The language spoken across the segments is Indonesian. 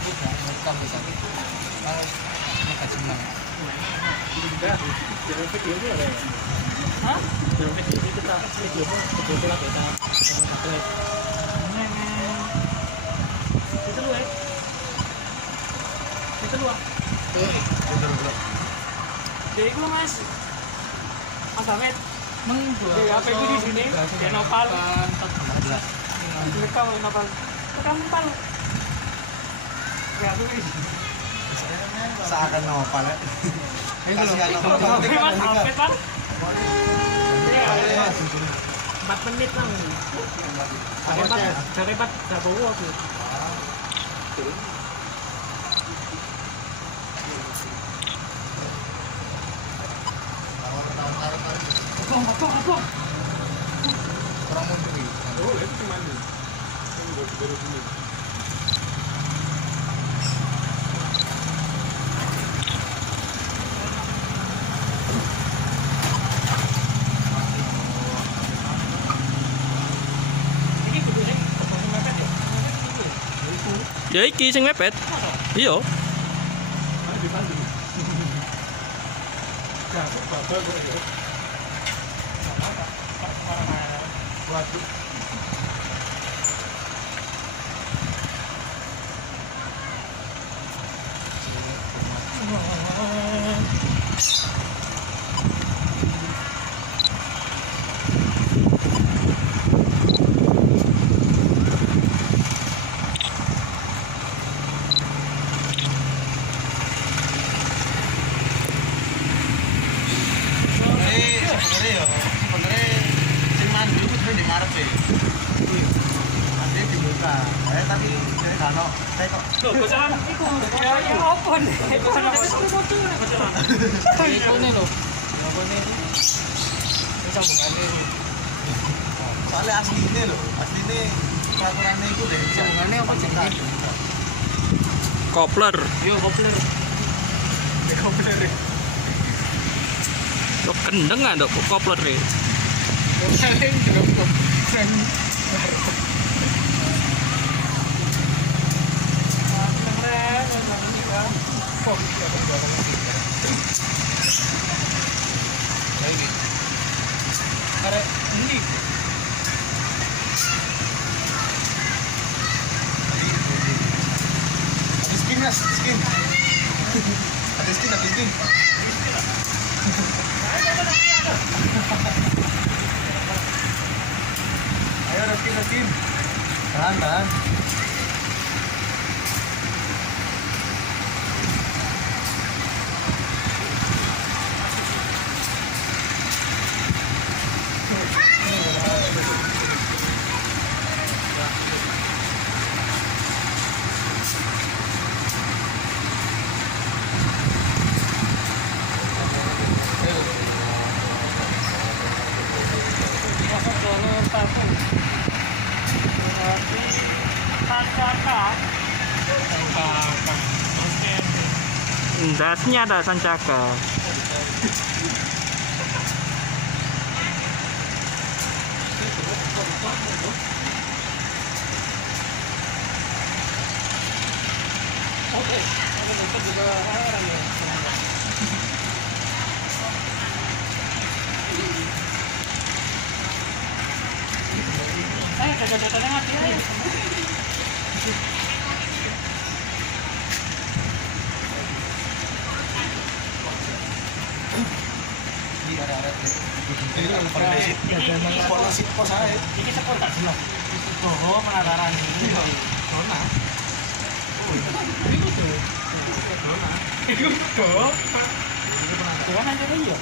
Aku nggak mau kamu sakit. Kalau nggak senang. Jangan video ini apa ya? Hah? Jangan video ini kita video lah kita itu lu itu lu jadi gue mas Ahmed Menjual. HP gue di sini ya nopal mereka mau nopal kamu nopal ya aku di sini Seakan nopal ya. Kasihan nopal. mas Ahmed pak 4 menit lang sampai 4 gak bawa aku apa Orang mau beli. oh itu cuma ini baru ini Ya iki sing mepet. Iya. Sebenarnya sing mandi itu di ngarep sih. Mandi di muka. Tapi dari kano, saya kok. loh bocoran iku ya opo nih bocoran Itu nih loh. Apa nih? Ini sambungannya. Soalnya aslinya loh, aslinya peraturannya itu deh. Sambungannya apa jenenge? Kopler. Yo kopler. Kopler deh. Lo kendeng nggak dok kopler deh. Kopler drop. Karena ini Ada skin mas, skin. Ada skin, ada skin. Ayo Roskin, Roskin. Tahan, tahan. Dasnya ada sancaka. Ini kan informasi. Informasi pos aja. ini sepontan sih oh penataran ini Corona. itu tuh jangan aja iya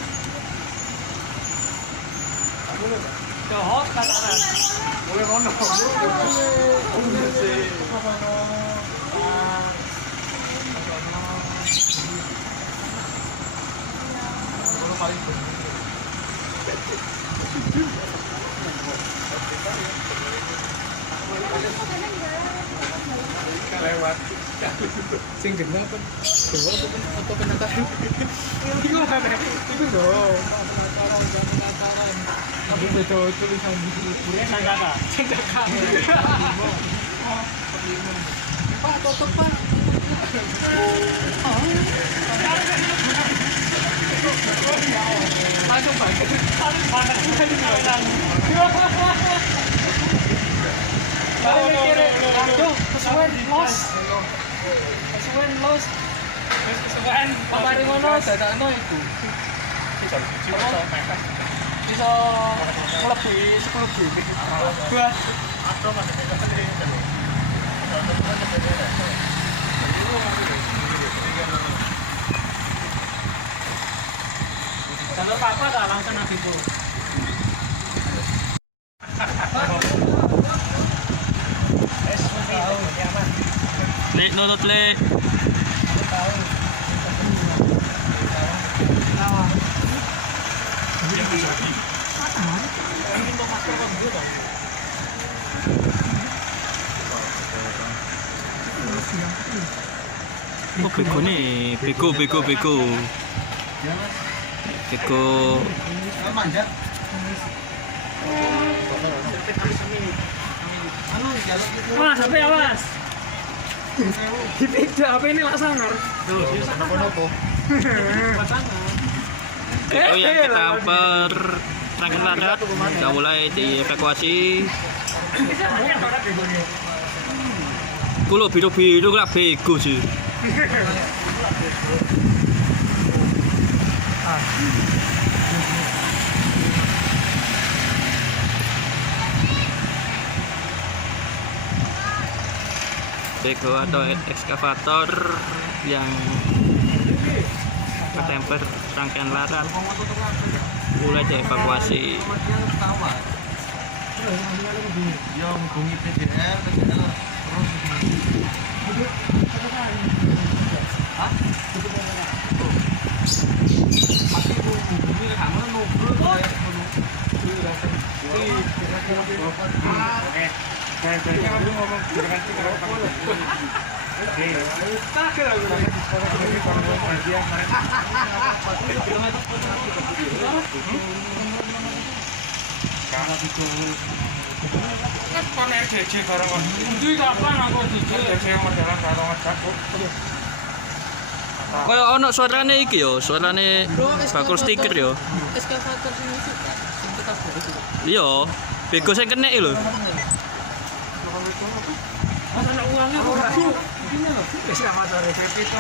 tuh penataran Boleh rono. lewat. Sing genah apa? Dua apa penataran? Iku ana. Iku lho, penataran. Aku beto tulisan di sini. Sangkaka. Pak, tutup Pak. Langsung balik. Balik kiri. Aduh, kesuwen los. Kesuwen los. Kesuwen. Kemarin ngono dadakno iku. Bisa melebihi 10 GB. Wah. Kalau apa dah langsung nanti bu. Lek nurut lek. Oh beko nih, beko. Beko. Manjat. Mas, HP ya mas? Tidak, HP ini lah sangar. Beko yang kita perangkan darat sudah mulai dievakuasi. Kulo biru-biru lah beko sih. Beko atau ekskavator yang ketemper rangkaian larat mulai dievakuasi. Yang bunyi PDR terus Kaya ono suarane iki yo, suarane bakul stiker yo. Eskavator sing itu kan. Sing kita beli. Iya, beko sing kenek lho. Mas ada uangnya ora? Ini loh. Wis ra motor PP to.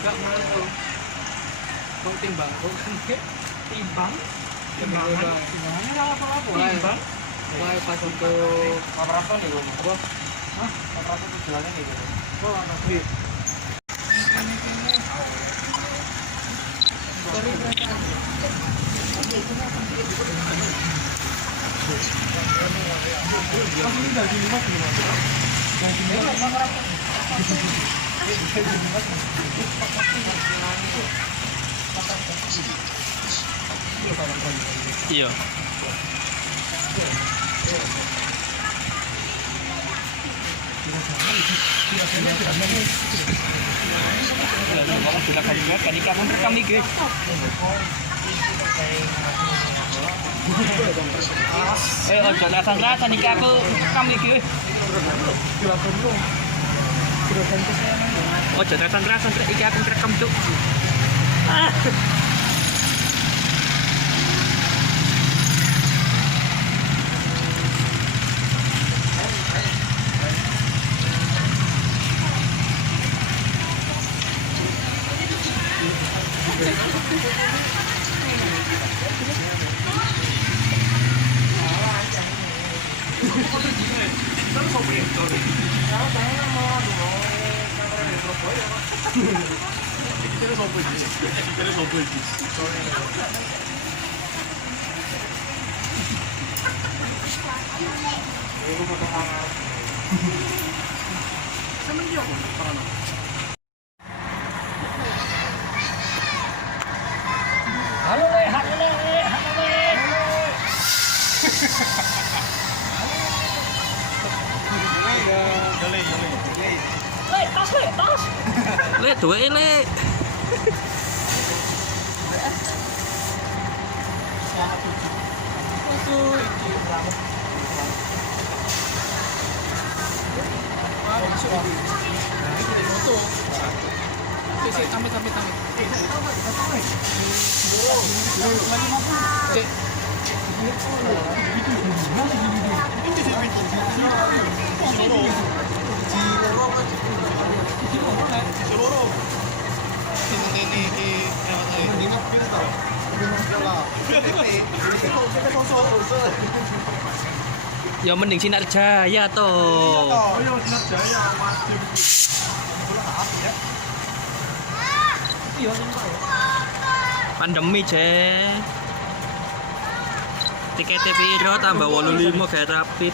Enggak mau. Bang timbang, Timbang? timbangan. Timbangannya ora apa-apa. Wah. Timbang. Wah, pas untuk operator nih gua. apa? Hah? Operator tujuannya nih gua. Oh, apa? Dari berapa? Iya. Ojo rasan-rasan iki aku rekam iki. Ojo rasan-rasan iki aku rekam cuk. Halo, Le. duwe elek. Nah, ini kita foto. Sik, tambah. Cek. Ya mending Sinar Jaya toh. Pandemi je. Tiketnya piro tambah 85 gaya rapid.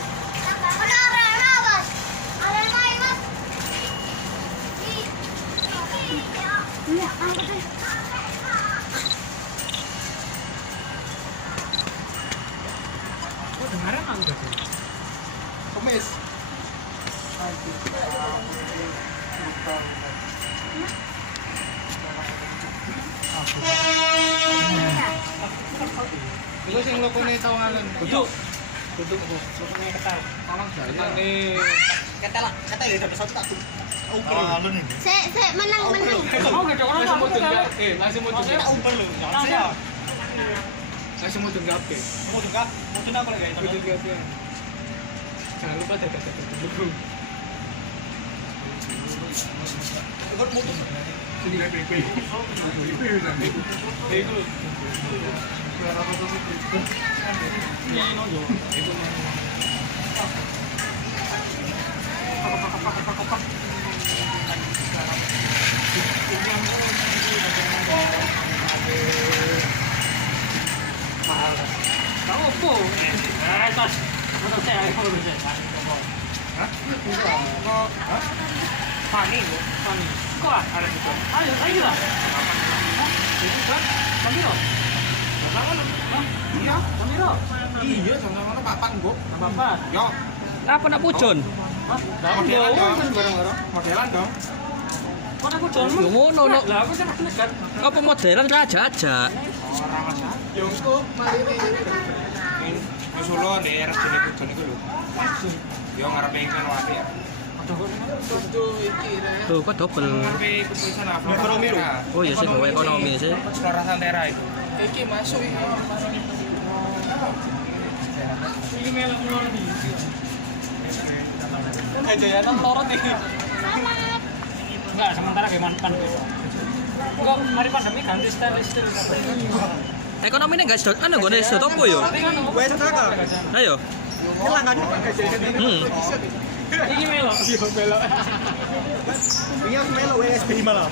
Oh, dengaran nggak udah sih? Kemis. Iku sing lokone tawangan. Duduk aku. Lokone ketal. Tolong jalan nih. Ketel ya dapat satu tak tuh. Alun ini. Sik, menang. Mau nggak ada orang Langsung mau mudun kan? kabeh. Langsung mudun. Umpel lho. Jangan saya. Langsung mudun kabeh. Mau dekat. Mau tunang apa lagi? Mudun kabeh. Jangan lupa data dulu. Ikut mutus. Sini PP. PP sampai. Iku. Kamu apa? Tos. Betul saya kalau betul saya. Fani. Kok ada itu? Ayo lah. Sambil. Iya, sambil. Iya, sama-sama papan gua. Apa? Yo, Apa nak pujon? modelan dong. Modelan dong. Kok aku jalan? Yo ngono no. Lah aku kan dekat. Apa modelan raja aja? Orang masa. Yo engko mari Di Solo di RS Jene Pujon iku lho. Yo ngarepe ingkang wae ya. kudu iki ya. Tuh, kok double. Ngarepe keputusan apa? Ekonomi lho. Oh iya sih, bawa ekonomi sih. Suara Santera itu. Iki masuk iki. Ini melok mulur nih. Aja ya nang lorot nih. Enggak, sementara kayak mantan. Enggak, mari pandemi ganti style. Ekonomi ini guys, anu gue nih apa yo? Wes kakak. Ayo. Hilang kan? Ini melok. Yo belok. Ini harus melo WSBI malah.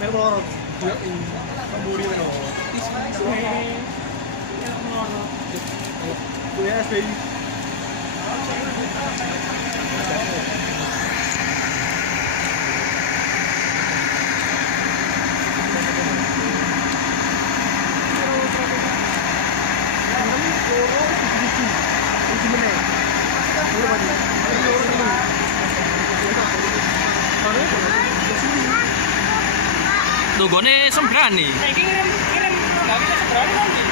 Melo lorot. Yo Pemburi melo. WSBI. Tuh gue nih sembrani. Kirim. Enggak bisa seberani lagi.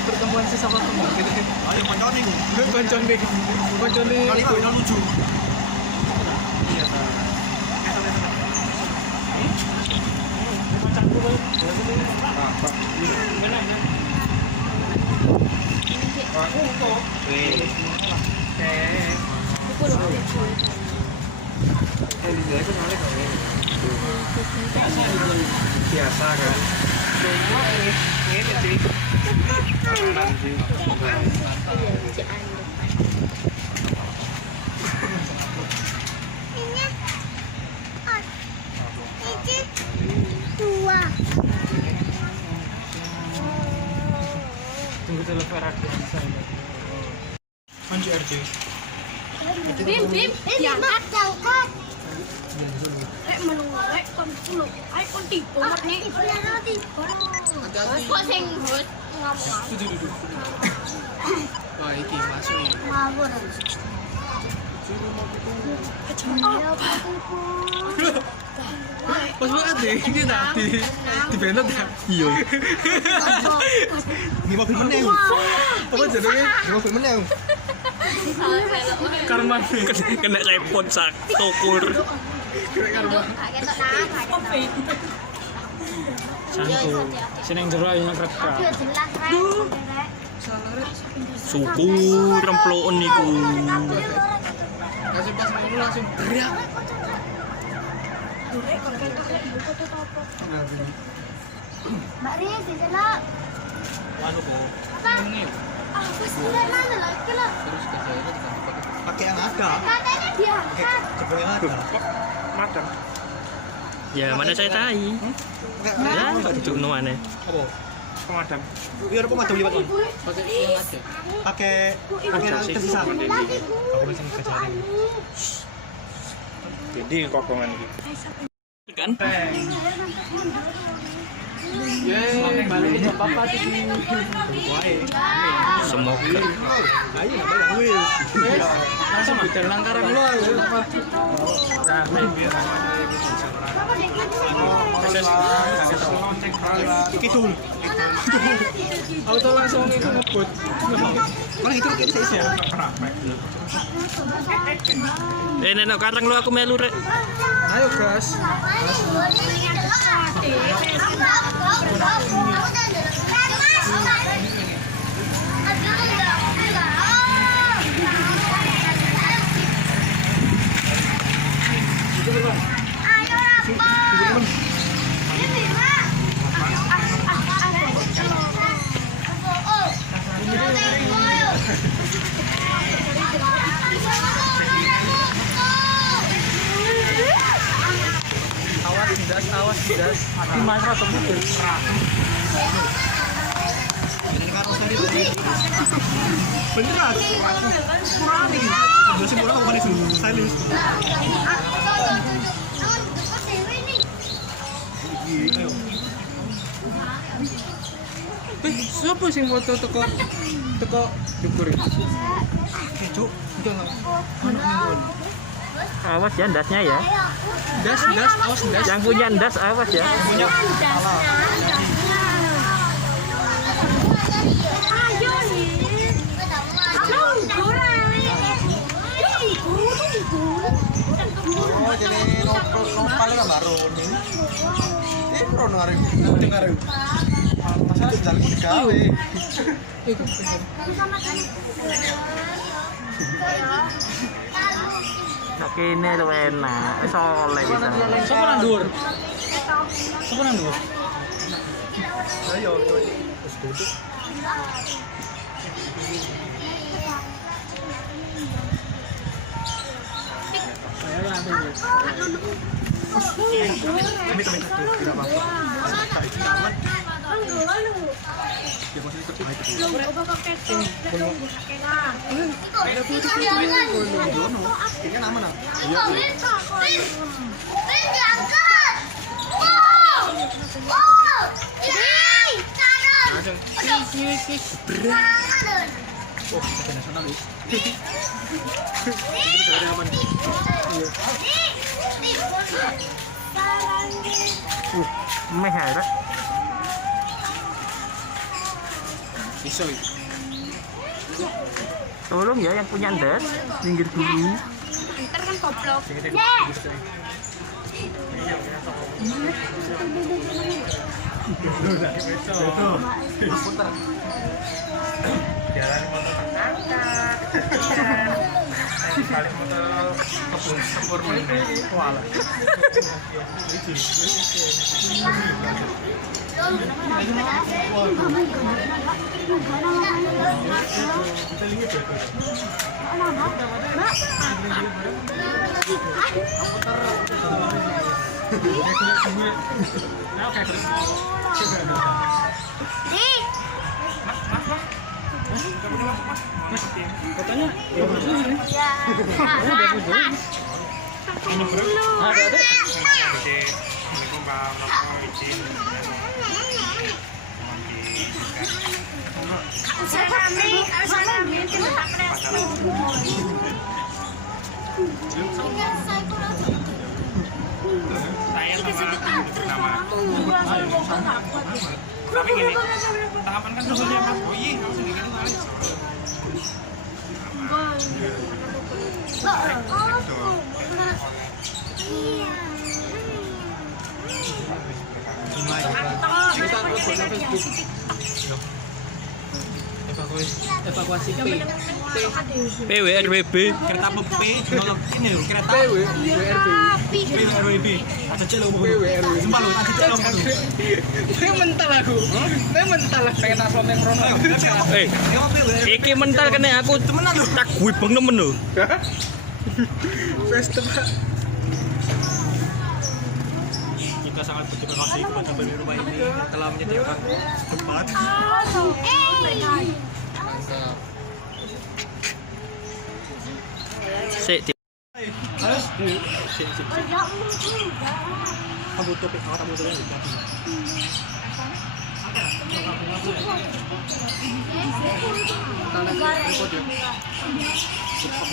Pertemuan sesama pembangkit. Ayo koncone iku. Koncone Kali iku. itu lucu. Macam dulu. Wih. Biasa kan. Ini sih. Makanan sih. Tunggu telepon aku. Kunci RJ. Bim, diangkat, diangkat. Menunggu, kon dulu. Ayo kon tipu, nih. Kok sing hut ngomong. Duduk. Wah, iki masuk ini. Ngawur. Pas banget deh, ini tadi di bentot ya. Iya. Ini mobil meneng. Apa jadinya? Ini mobil meneng. Karma. Kena repot sak tukur. Karma. Santu. Seneng jero ayo ngreka. Suku remploken niku. Kasih pas ngono langsung berak. Mbak Riz, di sana. Anu kok. Apa? Apa sih mana lagi lo? Terus kerja itu dipakai. Pakai yang ada. Katanya diangkat. Jebol yang ada. Madam. Ya mana saya tahu. Ya, duduk no mana. Apa? Pemadam. Biar aku madam liwat. Pakai yang ada. Pakai yang tersisa. Aku bisa kerjaan. Jadi kokongan iki. Kan? Yeay, balik ke papa sih. Semoga. Ayo bayang wis. Langsung bikin langkaran lo aja. Iki dul. Auto langsung itu ngebut. Mana itu kayak saya ya. Nenek karang lu aku melu rek. Ayo gas. Awas gas. Gimana rasa mobil? Beneran. Kurang nih. Masih bola bukan itu. Stylist. Siapa sih foto teko dukur? Cuk. Awas ya ndasnya ya. Das, awas das. Yang punya ndas awas ya. Ayo nih. Oh, jadi nopal kan baru nih. Ini prono arek dengar. Masalah jalan digawe. Nek kene lu enak. Wis oleh bisa. Sopo nang dhuwur? Sopo nang dhuwur? Ayo, wis duduk. Kami satu tidak apa-apa. Ya masih ikut baik itu. Ini kan aman ah. Oh, pakai nasional ya. Ini sudah aman. Meh arek. Iso. Tolong ya yang punya ndas minggir dulu. Ntar kan goblok. Betul. jalan motor kakak kali motor kebun tempur ini walah Katanya ya bersih ini. Ada. Saya sama tapi gini tahapan kan dulunya Mas Boyi langsung digini kali Evakuasi P. PWRWB. kereta P nolong ini loh kereta PWRWB ada celo PWRWB. sumpah loh ada celo Saya mental aku. Saya mental pengen upload yang Rono. Iki mental kene aku temenan lho. Tak gue bang nemen lho. Festival. kita sangat berterima kasih kepada pemilik rumah ini telah menyediakan tempat Sik di harus kamu tuh kamu tuh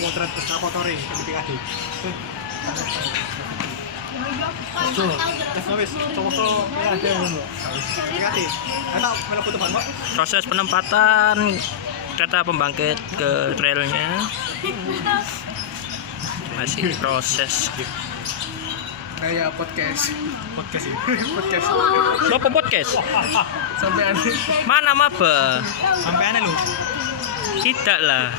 potret kotori ketika di proses penempatan kereta pembangkit ke relnya masih proses. Kayak podcast. podcast ini Podcast. Apa podcast? Sampai ada. Mana maba? sampai aneh loh Tidak lah.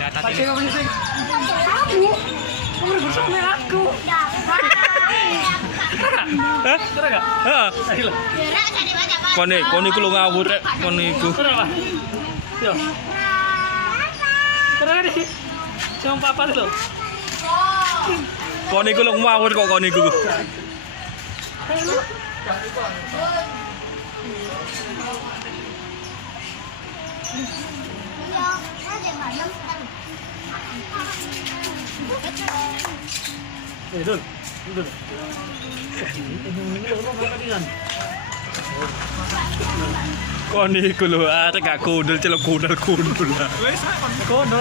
data Pakai ini apa sih? Kamu bersama aku. Hah? Kira enggak? Hah? Ayo. Kone ku lu ngawur rek, kone iku. Kira apa? Yo. Kira ini. Cuma papat lho. Kone iku lu ngawur kok kone iku. Dul. Dul. Ini lho apa kan? Kone iku lho arek gak kundul celok kundul lah. Kono.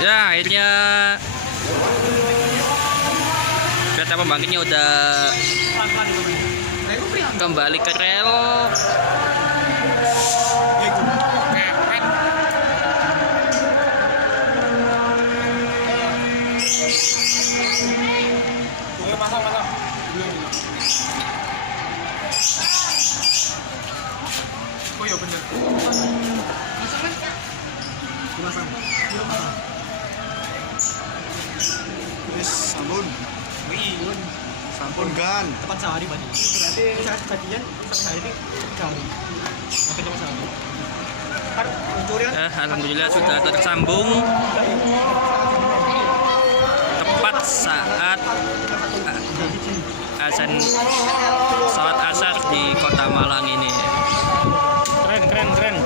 Ya akhirnya kereta pembangkitnya udah kembali ke rel. Oh iya bener. sabun sabun gan tepat sehari berarti saya gajian sampai hari ini kali sampai cuma sehari Alhamdulillah sudah tersambung tepat saat azan salat asar di Kota Malang ini. Keren.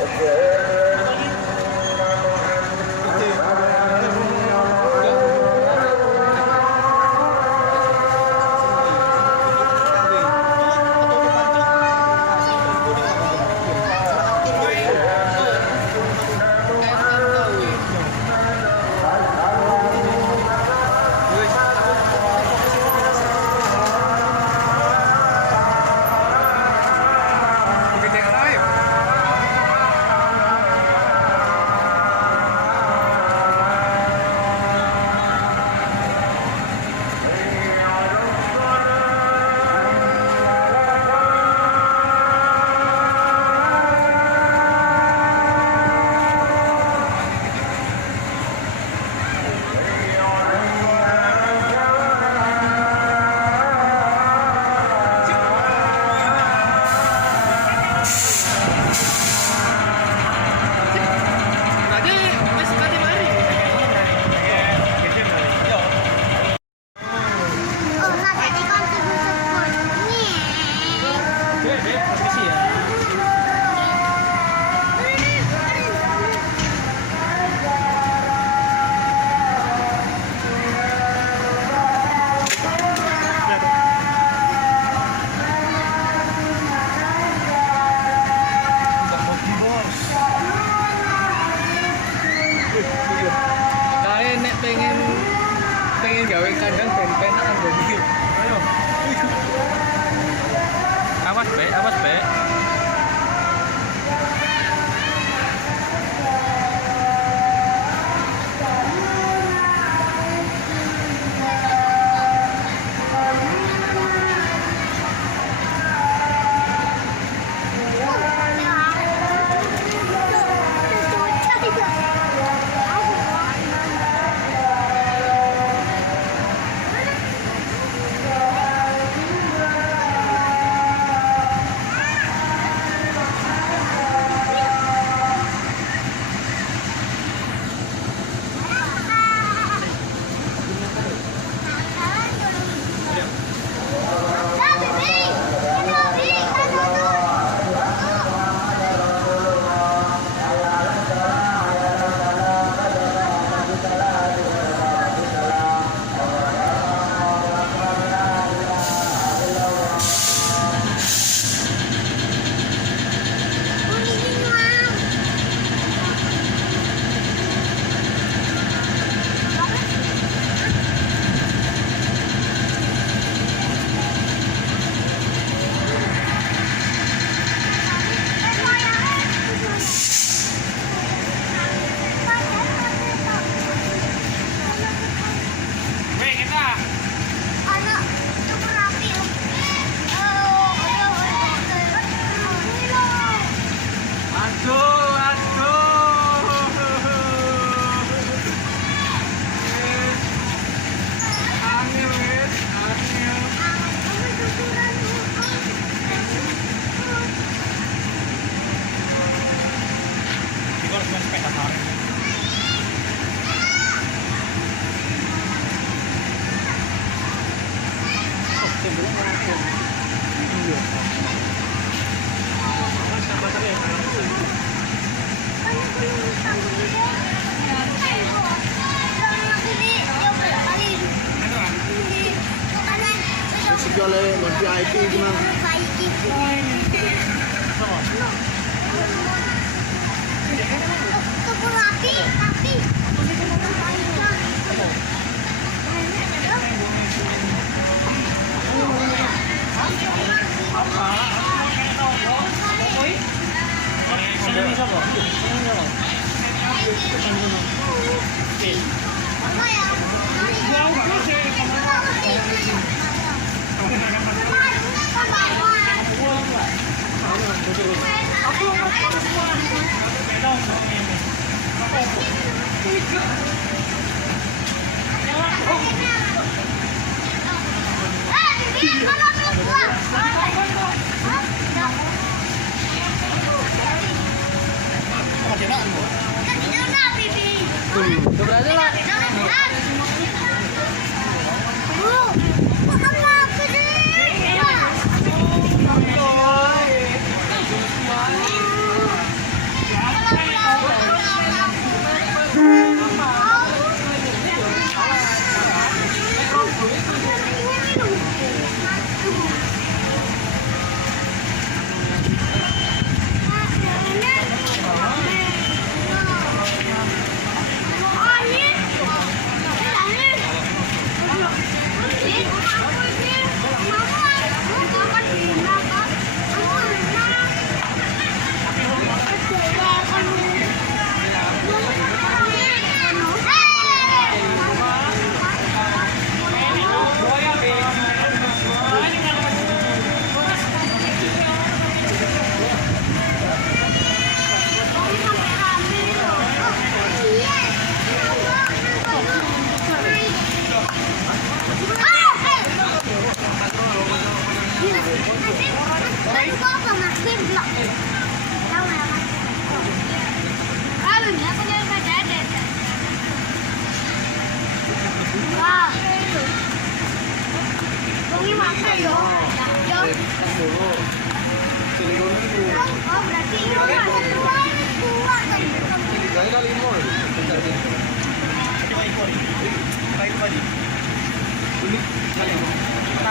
Oh, nah tadi kan sebut-sebut. Kalian nek pengen gawe kandang ben-benan jadi. Ayo. Awas be. Oleh VIP gimana?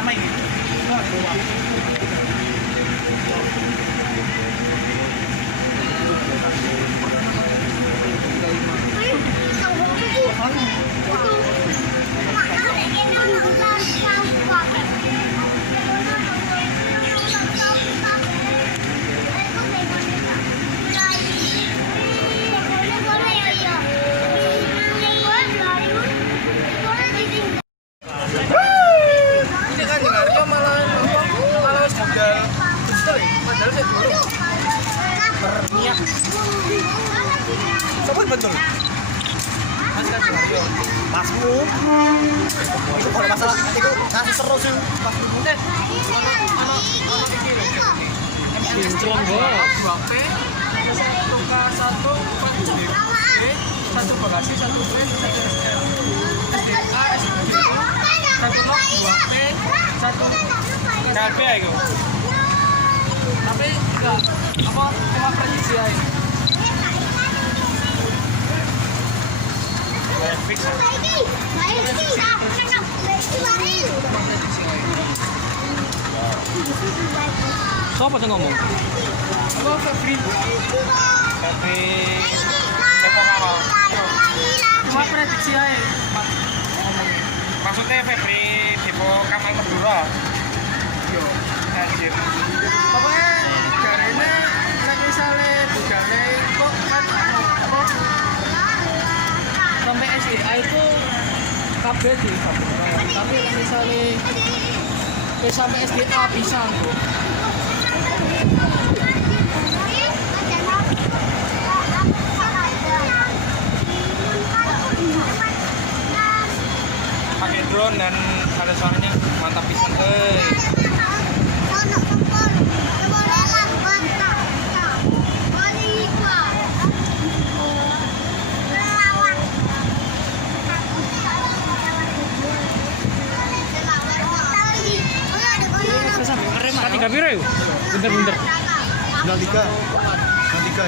pertama ini. Ini kan Jakarta malah sudah betul ya. Padahal saya dulu berniat. Sabar betul. Mas kan Jakarta. Masmu. Itu kalau masalah itu kasih seru sih. Masmu. Kinclong bos. 2P, satu K, satu satu bagasi, satu B, satu SL. SDA, SDA, satu log, 2P, satu KP ya itu. tapi enggak apa cuma prediksi aja. Fix. Siapa yang ngomong? Apa Febri? KP Depo Kawal. Cuma prediksi aja. Maksudnya Febri Depo Kamal Madura. Yo. Anjir. Pokoknya karena nek misale budale kok kan apa sampai SDA itu kabeh di tapi misalnya sampai SDA bisa kok. Pakai drone dan ada suaranya mantap pisan Tiga biru yuk. Bentar. Tinggal tiga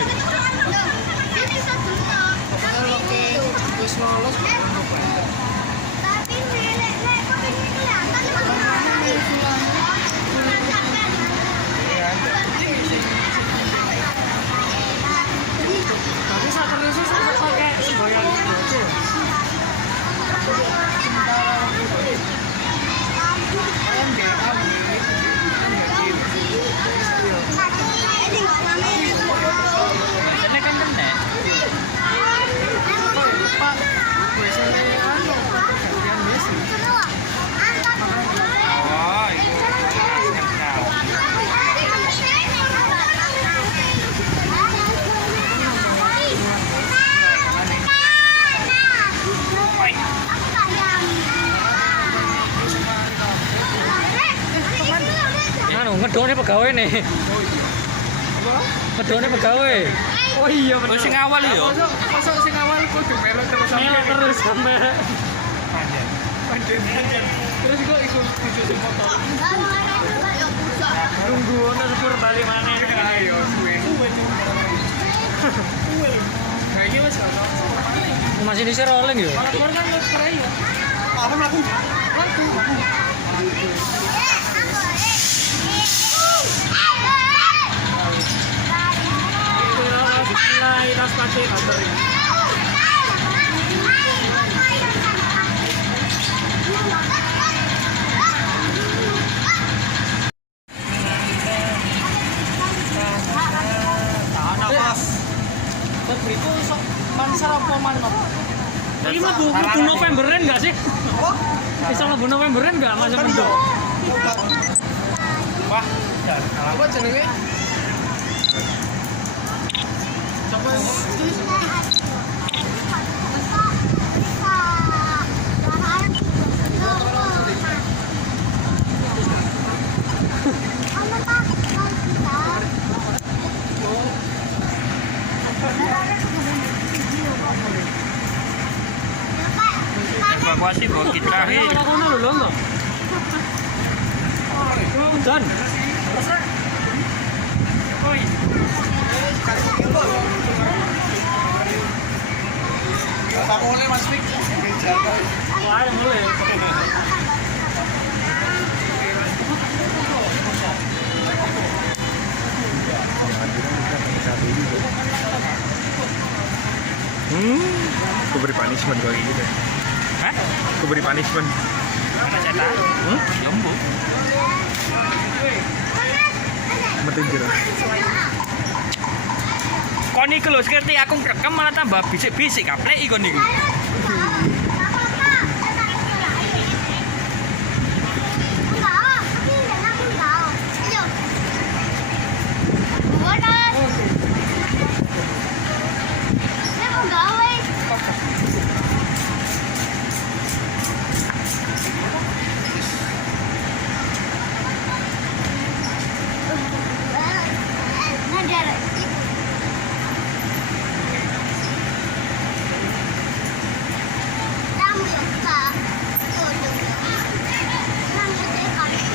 ini. Pokoknya oke wis lolos tapi saat terusnya saya pakai semboyan itu. Ini kan bener. Pak, biasanya anu, bagian Messi. Oh, itu. Anu ngedone pegawai nih. Ngedone pegawai. Oh iya bener. Sing awal yo. Masuk sing awal kudu melo terus Melok terus sampai Panjen. Terus kok ikut sing motor. tunggu ono sepur balik mana. Ayo suwe. Kayaknya wis ono. Masih di rolling yo. Kalau keluar kan wis keren ya. Apa melaku? Iras pakai motor ini. Itu sok mansar apa manop? Ini mlebu Novemberan enggak sih? Bisa mlebu Novemberan enggak Mas Mendo? Wah, Apa jenenge? Coba evakuasi bukit terakhir. Ayo lakono lho lho. Dan Pak Ole Mas Fik. mulai. Aku beri punishment kalau kayak gitu. Hah? Aku beri punishment. Apa saya tahu? Jombo. Metin jero. Kok niku lho seperti aku rekam malah tambah bisik-bisik kaplek ikon niku.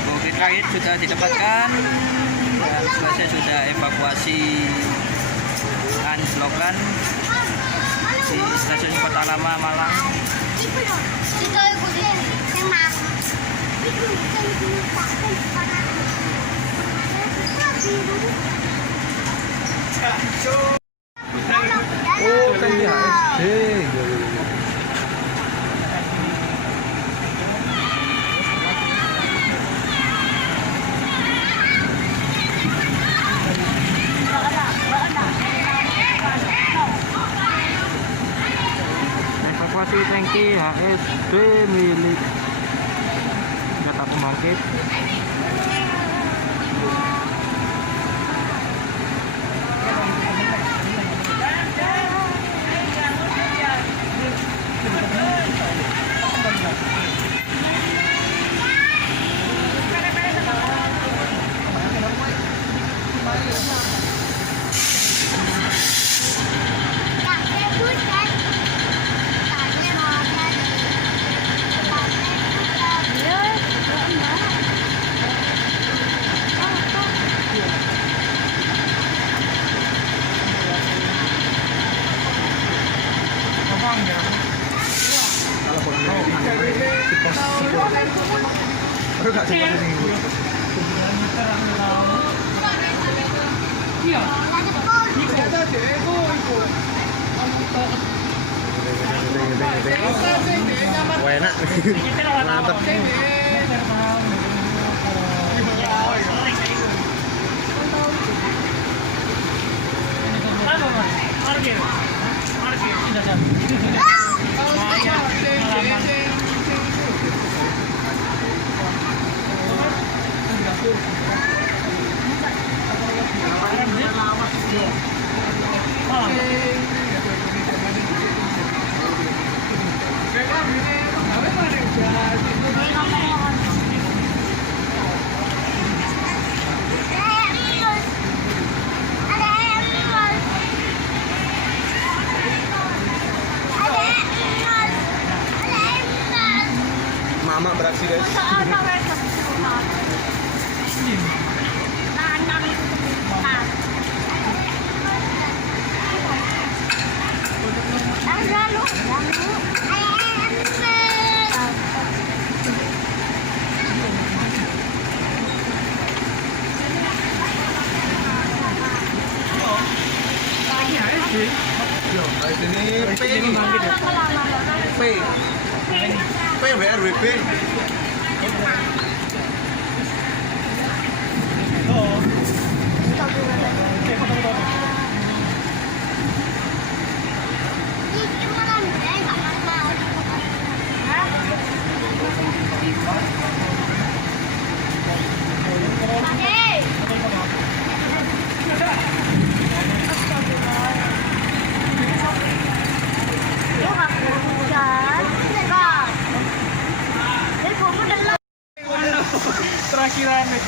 Bukit terakhir sudah ditempatkan dan selesai sudah evakuasi anjlokan di stasiun Kota Lama Malang. Oh, kan di HSD. Evakuasi tangki HSD milik Data Pemarkit. Baru gak sih di sini. Wah, enak. Mantap. Mama beraksi guys. P WRWB. Terakhiran nih.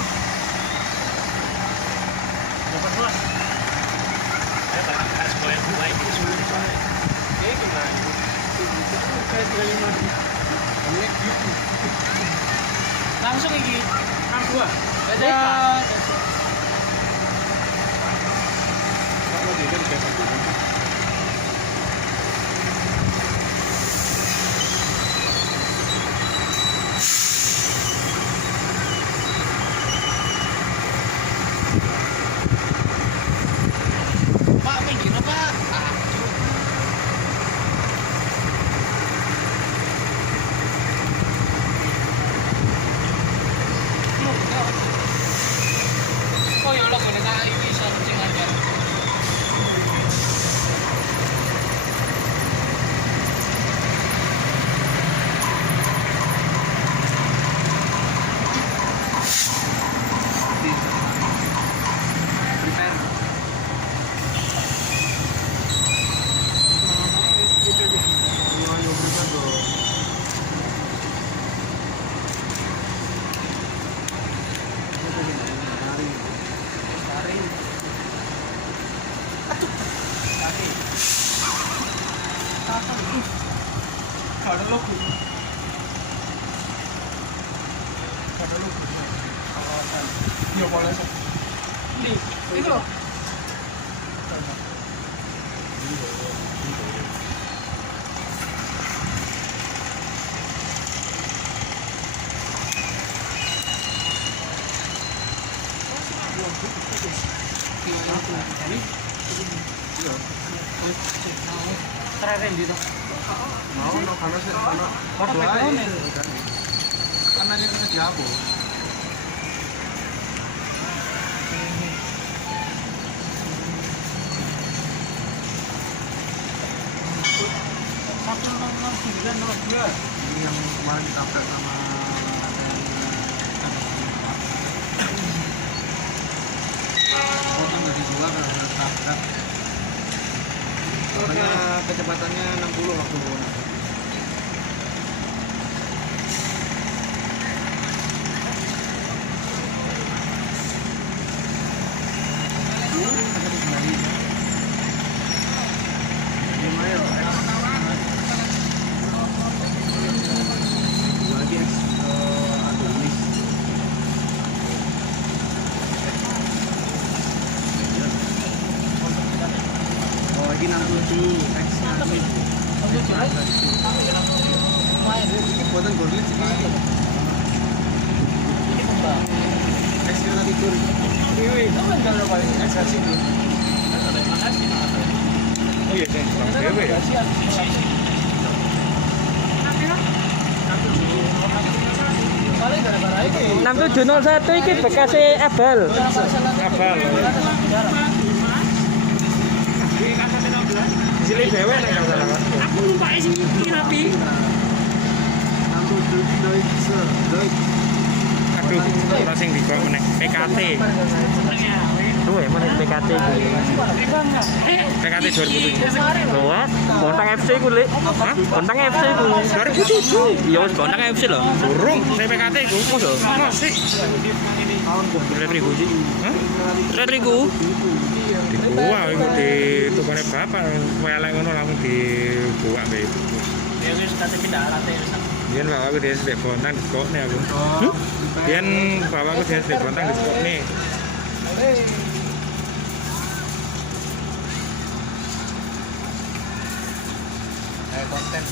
Langsung iki. Nang gua. Dadah. Pak, minggir Pak. Gak ada logo. Gak ada logo. Iya, boleh. Ini loh. Terakhir gitu. Mau no karena sih karena Orang background-nya. karena dia bisa dihapus. Ini yang kemarin ditabrak sama orang dari dua kan harus tabrak. Makanya kecepatannya 60 waktu corona. Oh, ini 67 X nanti. Ini buatan gorlit sih. X kita tidur. Oh iya, Ceng. Bang Dewe ya. Enam 701 iki bekas Ebel. Abal. Cilik dhewe nek gak salah. Aku lupa sih iki rapi. 67 Aduh, ora sing digok meneh. PKT. Duwe meneh PKT iki. PKT 2007. Luas, Bontang FC ku, Lek. Hah? Bontang FC ku. 2007. Ya wis Bontang FC lho. Durung saya PKT iku. Masih. Berapa ribu sih? Hah? Red Riku. Wah, iku di tukane bapak. Welek ngono langsung dibuak mbek ibu. Ya wis kate pindah rate wis. Biyen bapakku dia sedek bontang di sekokne aku. Biyen bapakku dia sedek bontang di sekokne. konten.